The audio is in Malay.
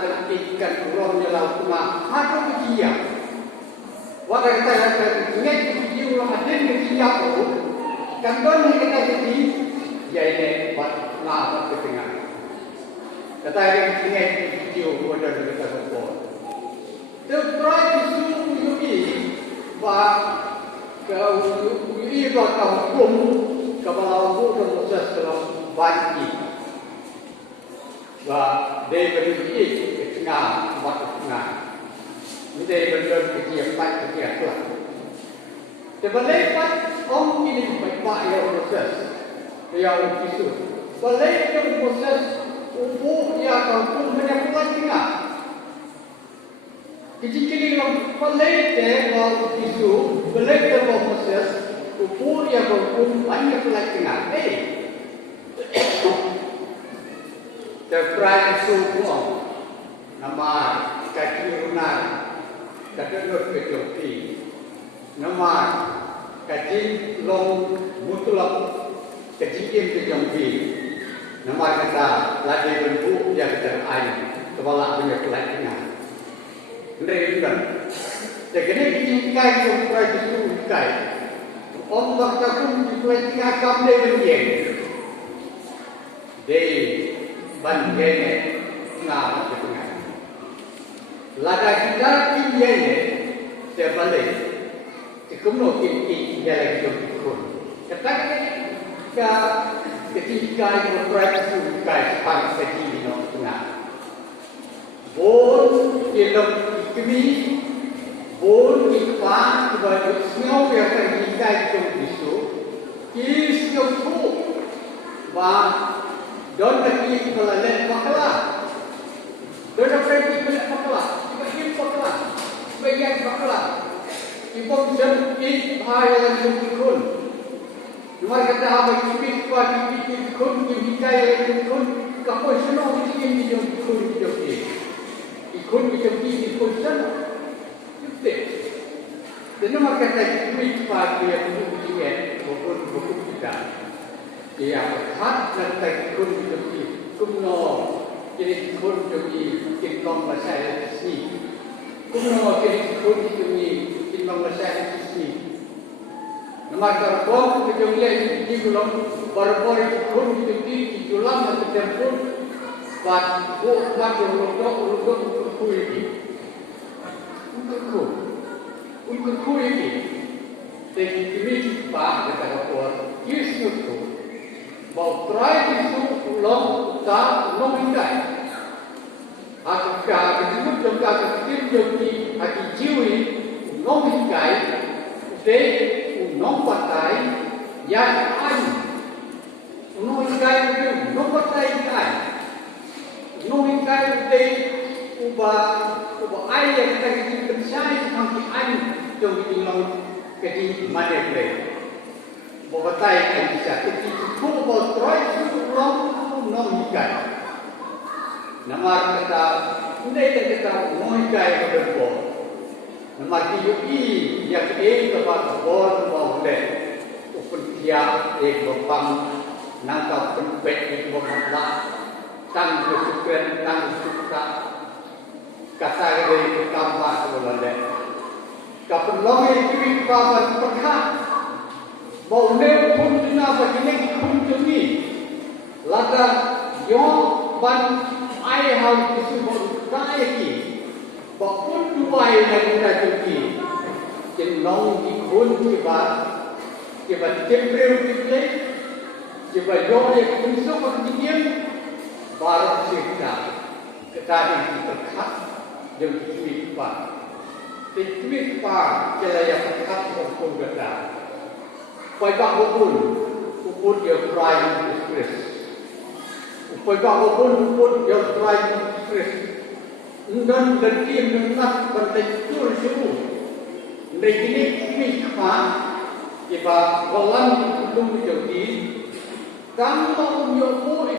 ikan ulang laut kuma ada kia. Walau kita ingat kia ulang ada kia tu, kantor ni kita jadi dia ini buat nak buat ketengah. Kata yang ingat kia ulang ada kita support. Terus isu ini bah kau ini buat hukum kepala hukum proses dalam banjir. Và đây là những cái ngà hoặc ngà như đây là những cái gì phải cái gì là thì vấn đề bắt ông ini phải bại ở proses dia isu và lấy trong proses ubu dia akan pun menyebutkan tengah kecil-kecil kalau lấy để vào isu lấy trong proses ubu dia akan pun menyebutkan tengah terperanjat semua nama kajian kajian kejoki nama kajian long mutlak kajian kejoki nama kata lagi bentuk yang terakhir kepala punya pelajaran ini kan jadi kajian yang terperanjat kai Allah takut dipelajari kamu dengan dia ban gene ngam ketengah. Lada kita ini sebalik. Sekumno ini jalan jomikun. Ketika ketika yang berproses kai pan segi no tengah. Bon ilmu ikmi, bon ikpan sebagai semua yang terjadi jombisu. Kisah tu, bah Don lagi pelajari bakalah. Don lagi pelajari bakalah. Ibu bakalah. Bagian bakalah. Ibu jam ini hari yang jumikun. Cuma kata apa ibu kuat ibu kun ibu kaya kun. Kamu semua mesti jumikun jumik. Ikun jumik ikun sana. Itu. Dan nama kata ibu kuat dia jumik bukan kita. Dia khát lên tay kun jogi kumno jadi kun jogi kinong masai sini kumno jadi kun jogi kinong masai sini nama terbang ke jogi di gulam berbori kun jogi di gulam atau tempur buat untuk kuih untuk kuih jadi ini bah kata orang Yesus mau try itu long tak long indai. Aku kah disebut juga kecil joki aku jiwi long indai, deh long patai yang lain. Long indai itu long patai indai. Long indai deh ubah air yang kita kecil bersih sampai air joki long kecil mana boleh. Bawatai yang bisa ketika kubur try itu long ikan. Nama kata ini kita long ikan berbor. Nama tiup yang kepada bor boleh. Upun tiap berbang nangkap pempek bermakna tang kesukaan tang suka kata dari kamar boleh. Kapan long itu kapan perkat. Bau leh pun ina begini pun jumi. Lada yang ban air hal itu baru kaya ki. Bau pun dua air lagi dah jumi. Jenong di pun kiba temperu kita, kiba jauh yang musuh berjian baru cerita. Ketadi terkat yang kiba. Kiba kela yang terkat berpun kata. Upay upun yang try stress. Upay upun yang try stress. Dan tim nak bertektur semua. Begini kan, jika walau belum jadi, kamu